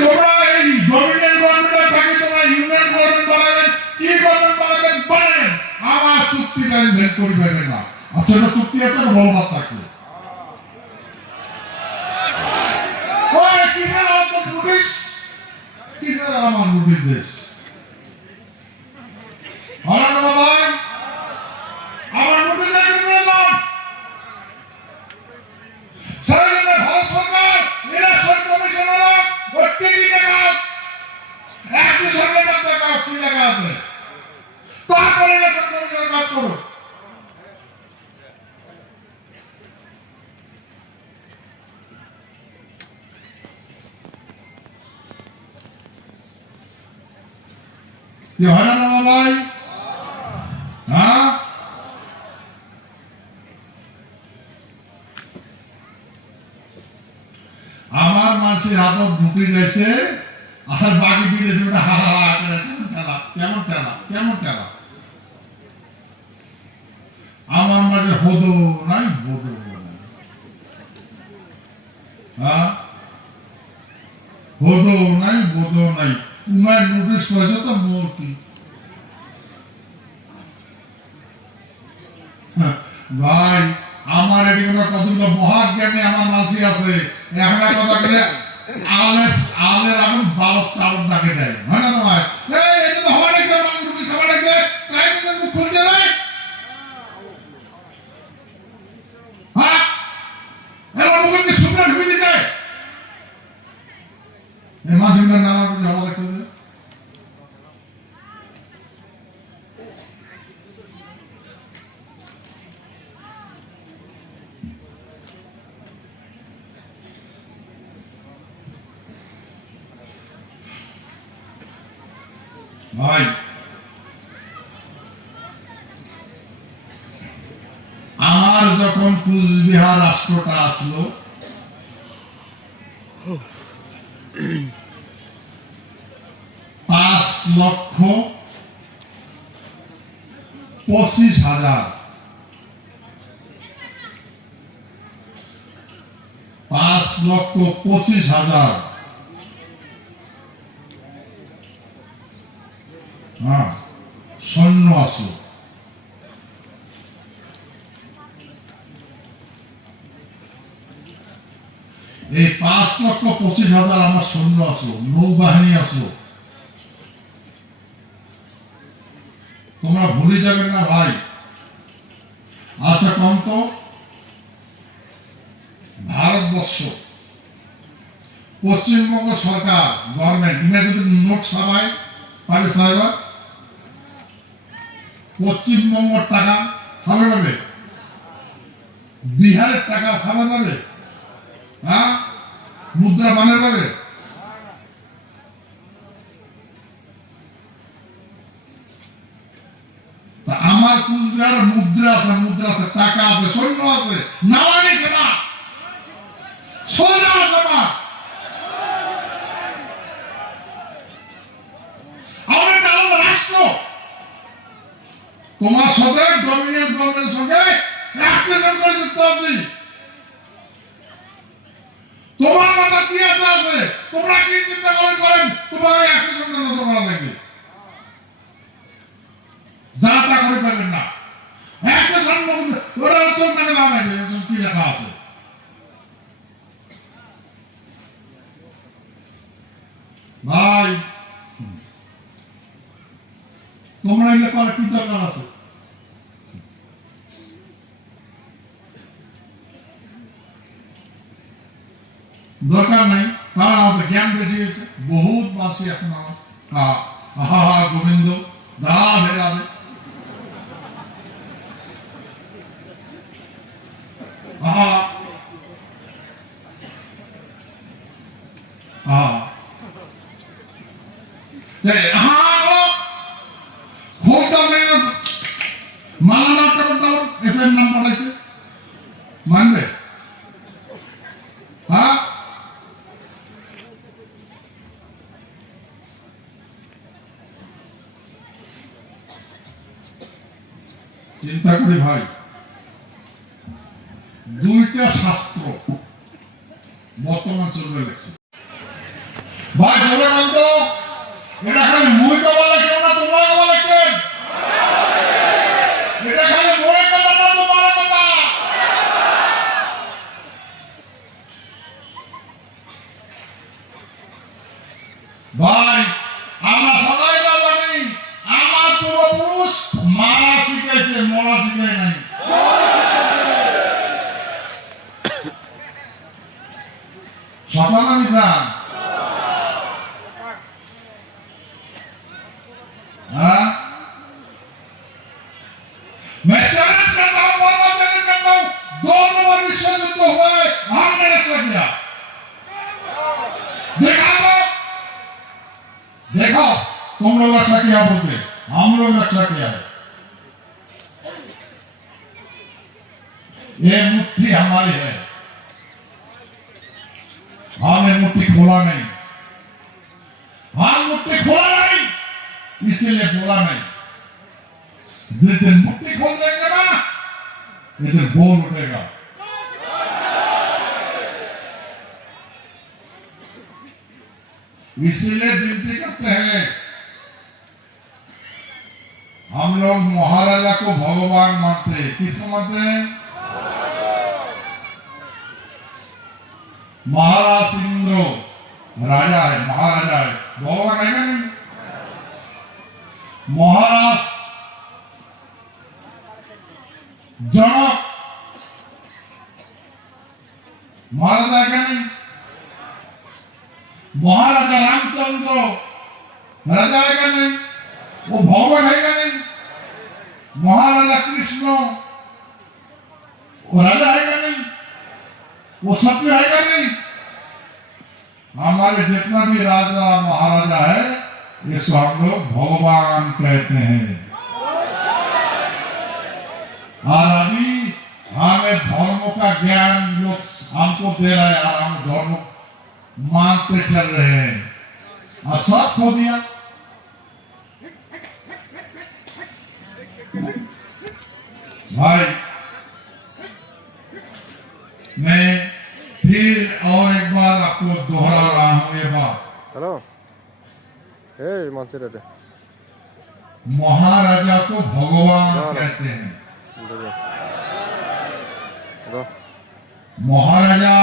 তোমরা এই ডমিনিয়ন গভর্নমেন্টে থাকি, তোমরা ইউনিয়ন গভর্নমেন্ট বানাবেন, কি গভর্নমেন্ট বানাবেন বানাবেন, আমার চুক্তিটা ভেদ করবেন না। আচ্ছা, এটা চুক্তি আছে, বড় মাত থাকবে ওই কিসের আমার নোটিশ, কিসের আমার নোটিশ দেশ ভাই আমার নোটিশ একদম দাও। সারাদিনে ভারত সরকার ইলেকশন কমিশনার ও টিভি দেখাও, একই সঙ্গে দেখাও কি লেখা আছে, তারপরে ইলেকশন কমিশনার কাজ করো। কি হয় না ভাই? হ্যাঁ, আমার মানুষের হাত ঢুকে গেছে আর বাকি বিদেশে হা হা হা করে কেমন ঠেলা কেমন ঠেলা কেমন ঠেলা। আমার মাঝে হদো নাই বোধো নাই, হ্যাঁ হদো নাই বোধো নাই, তোমার নোটিশ পয়সা তো মোর কি ভাই। আমার এদিকে কতগুলো মহাজ্ঞানী আমার মাসি আছে, একটা কথা বলে আলের এখন বালক চালক ডাকে দেয়, হয় না তোমার? এই এটা তো হওয়া দেখছে, আমার নোটিশ হওয়া দেখছে, তাই কিন্তু মুখ খুলছে না। হ্যাঁ, এবার মুখে কি শুকনা ঢুকে দিছে, এই মাসিমটা নানা হওয়া দেখছে যে ভাই। আমার যখন কুচবিহার রাষ্ট্রটা আসলো, 5,25,000 5,25,000 সৈন্য আসলো। এই 5,25,000 আমার সৈন্য আসলো, নৌবাহিনী আসলো। তোমরা ভুলে যাবেন না ভাই। আচ্ছা কম তো, ভারতবর্ষ পশ্চিমবঙ্গ সরকার গভর্নমেন্ট ইংরেজিতে নোট সাবাই পাবে সাহেব, পশ্চিমবঙ্গের টাকা সামনে পাবে, বিহারের টাকা সামনে পাবে, হ্যাঁ মুদ্রা মানে পাবে। তা আমার কুচবিহার মুদ্রা আছে টাকা আছে সৈন্য আছে, নামানি সেনা সোজা আছে আমার। আমরা রাষ্ট্র, তোমার সাথে ডমিনিয়ন গভর্নমেন্টের সঙ্গে অ্যাসোসিয়েশন করে যুক্ত আছি। তোমার মাথা কি আছে, তোমরা কি চিন্তা করেন তোমার এই অ্যাসোসিয়েশনটা নজর করা লাগবে, যা তা করে পাবেন না। অ্যাসোসিয়েশন ওরা চোখ নাকে দেওয়া লাগবে, কি লেখা আছে। ভাই তোমরা এগুলো করার কি দরকার আছে? দরকার নাই, কারণ আমাদের জ্ঞান বেশি হয়েছে। বহুত মাসি এখন আমার গোবিন্দ রাধে রাধে, মানবে? হ্যাঁ, চিন্তা করি ভাই, দুইটা শাস্ত্র বর্তমান চলবে লেগছে। ভাই বলে বলতো এটা খালি মুই তো বলেছেন না তোমরা বলেছেন? এটা খালি মুই কথা না তোমার কথা। ভাই আমরা সবাই জানি আমার পূর্বপুরুষ মারা শিখেছে, মরা শিখে নাই। সতা না মিশা? हाँ? मैं चैलेंज करता हूँ, बार-बार चैलेंज करता हूँ, 2 नंबर विश्व युद्ध हुआ है, हमने रक्षा किया। देखा तो? देखो, तुम लोग रक्षा किया बोलते, हम लोग रक्षा किया है। ये मुट्ठी हमारी है, हमने मुट्ठी खोला नहीं, हम मुट्ठी खोला नहीं, इसीलिए बोला नहीं। जिस दिन मुट्ठी खोल देंगे ना, इस दिन बोल उठेगा। इसीलिए विनती करते हैं, हम लोग महाराजा को भगवान मानते हैं। किसको मानते हैं? महाराज इंद्र राजा है, महाराजा है, भगवान है नहीं? महाराज जनक महाराजा है नहीं? महाराजा रामचंद्र राजा है क्या नहीं? वो भगवान है क्या नहीं? महाराजा कृष्ण वो राजा है क्या नहीं? वो सत्य है क्या नहीं? हमारे जितना भी राजा महाराजा है इसको हम लोग भगवान कहते हैं। और अभी हमें धर्म का ज्ञान लोग हमको दे रहा है और हम धर्म मानते चल रहे हैं और सब खो दिया। भाई मैं फिर और एक बार आपको दोहरा रहा हूं ये बात। हेलो मानसे रहते महाराजा को भगवान कहते हैं। महाराजा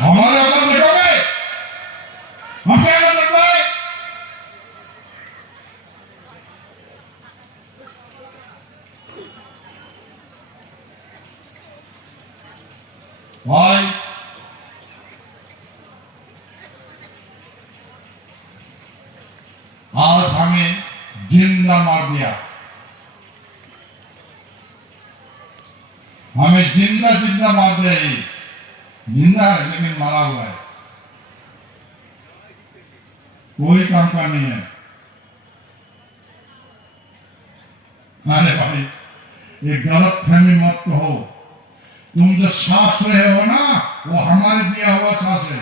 हमारे अगर देखोगे हम क्या कर सकते हैं? भाई आज हमें जिंदा मार दिया, हमें जिंदा जिंदा मार दिया। ये जिंदा है लेकिन मारा हुआ है, कोई काम का नहीं है। अरे भाई ये गलत फहमी मत कहो, तुम जो सांस रहे हो ना वो हमारे दिया हुआ सांस है।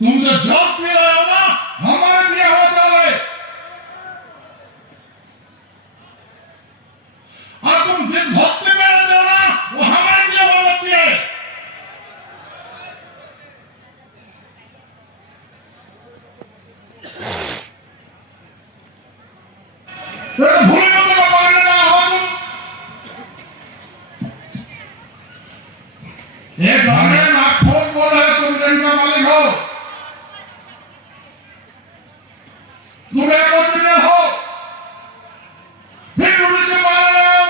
तुम जो जल पी रहे हो ना हमारे दिया हुआ जल है। और तुम जिस भक्ति में रहते हो ना वो हमारे दिया हुआ भक्ति है। तेरे भूले को तो पकड़ने ना हो तुम। एक घंटे में आप फोन बोल रहे हो, तुम रेंज का मालिक हो, तुम एक इंजीनियर हो, फिर पुलिस से मार रहे हो।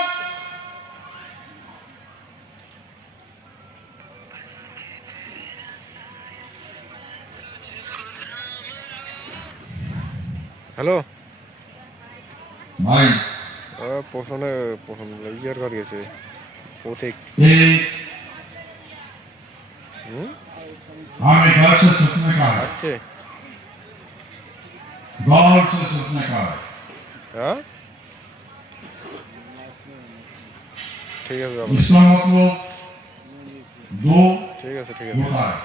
हेलो भाई পছন্দ ইয়ার কর গেছে পথিক हमें घर से सोचने का है, আছে गौर से सोचने का है। হ্যাঁ ঠিক আছে इसका मतलब दो ঠিক আছে होता है।